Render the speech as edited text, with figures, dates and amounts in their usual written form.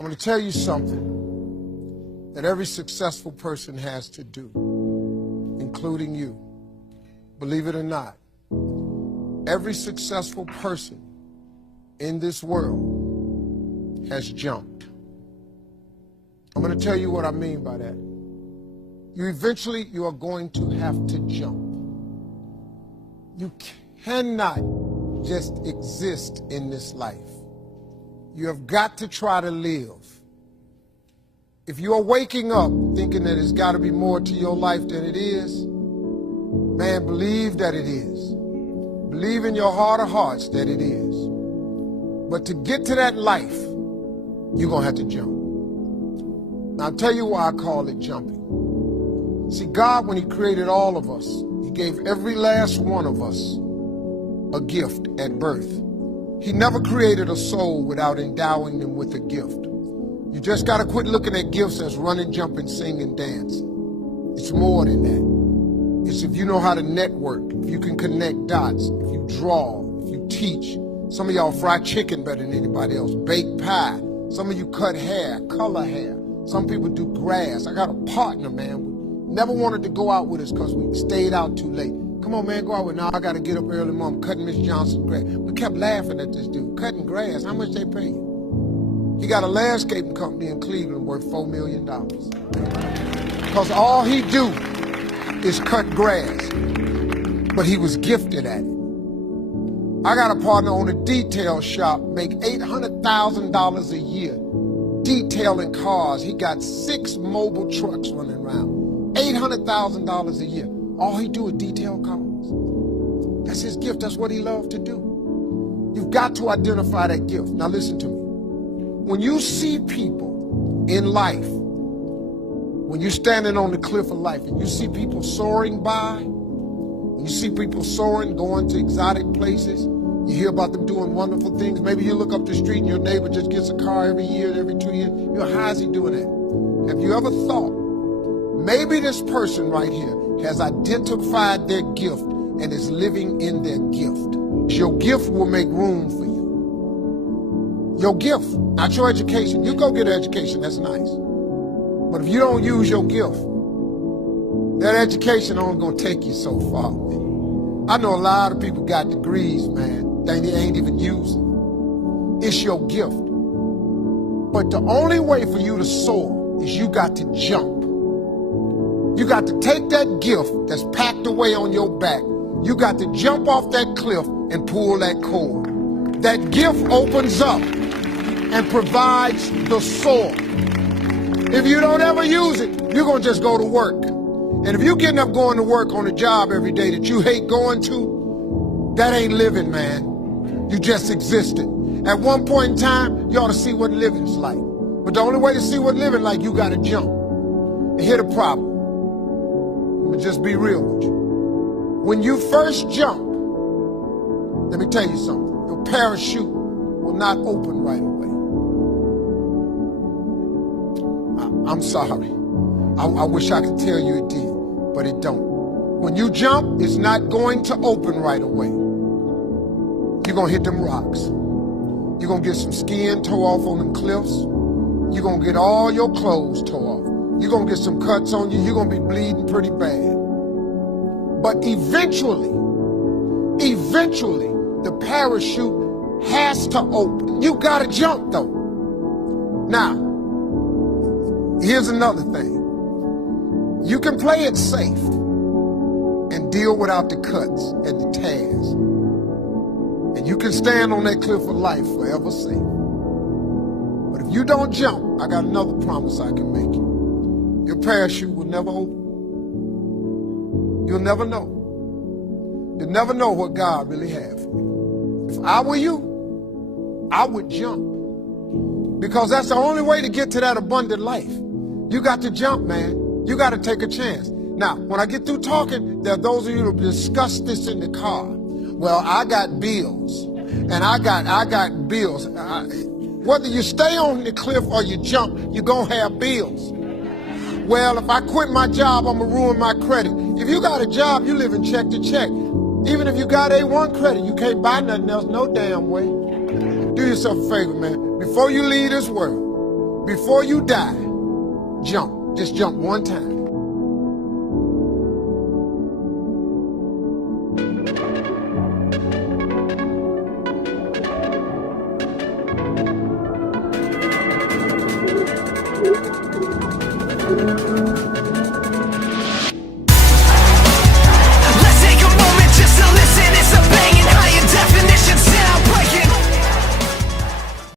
I'm going to tell you something that every successful person has to do, including you. Believe it or not, every successful person in this world has jumped. I'm going to tell you what I mean by that. You are going to have to jump. You cannot just exist in this life. You have got to try to live. If you are waking up thinking that it's got to be more to your life than it is, man, believe that it is. Believe in your heart of hearts that it is. But to get to that life, you're going to have to jump. Now, I'll tell you why I call it jumping. See, God, when he created all of us, he gave every last one of us a gift at birth. He never created a soul without endowing them with a gift. You just got to quit looking at gifts as running, jumping, singing, dancing. It's more than that. It's if you know how to network, if you can connect dots, if you draw, if you teach. Some of y'all fry chicken better than anybody else, bake pie. Some of you cut hair, color hair. Some people do grass. I got a partner, man. Never wanted to go out with us because we stayed out too late. Come on, man, go out with me. Now I got to get up early, Mom, cutting Miss Johnson's grass. We kept laughing at this dude, cutting grass. How much they pay you? He got a landscaping company in Cleveland worth $4 million. Because all he do is cut grass. But he was gifted at it. I got a partner on a detail shop, make $800,000 a year detailing cars. He got 6 mobile trucks running around. $800,000 a year. All he do is detail cars. That's his gift. That's what he loved to do. You've got to identify that gift. Now listen to me. When you see people in life, when you're standing on the cliff of life and you see people soaring by, when you see people soaring, going to exotic places, you hear about them doing wonderful things. Maybe you look up the street and your neighbor just gets a car every year, every 2 years. You know, how is he doing that? Have you ever thought, maybe this person right here has identified their gift and is living in their gift? Your gift will make room for you. Your gift, not your education. You go get an education, that's nice. But if you don't use your gift, that education only gonna take you so far. I know a lot of people got degrees, man, they ain't even using. It's your gift. But the only way for you to soar is you got to jump. You got to take that gift that's packed away on your back. You got to jump off that cliff and pull that cord. That gift opens up and provides the soar. If you don't ever use it, you're going to just go to work. And if you're getting up going to work on a job every day that you hate going to, that ain't living, man. You just existed. At one point in time, you ought to see what living's like. But the only way to see what living like, you got to jump. And here's the problem. Let me just be real with you. When you first jump, let me tell you something. Your parachute will not open right away. I'm sorry. I wish I could tell you it did, but it don't. When you jump, it's not going to open right away. You're going to hit them rocks. You're going to get some skin tore off on them cliffs. You're going to get all your clothes tore off. You're going to get some cuts on you. You're going to be bleeding pretty bad. But eventually, the parachute has to open. You got to jump, though. Now, here's another thing. You can play it safe and deal without the cuts and the tears. And you can stand on that cliff of life forever safe. But if you don't jump, I got another promise I can make you. Your parachute will never open. You'll never know. You'll never know what God really has for you. If I were you, I would jump. Because that's the only way to get to that abundant life. You got to jump, man. You got to take a chance. Now, when I get through talking, there are those of you who discuss this in the car. Well, I got bills, and I got bills. Whether you stay on the cliff or you jump, you're going to have bills. Well, if I quit my job, I'm going to ruin my credit. If you got a job, you live in check to check. Even if you got A1 credit, you can't buy nothing else no damn way. Do yourself a favor, man. Before you leave this world, Before you die, jump. Just jump one time.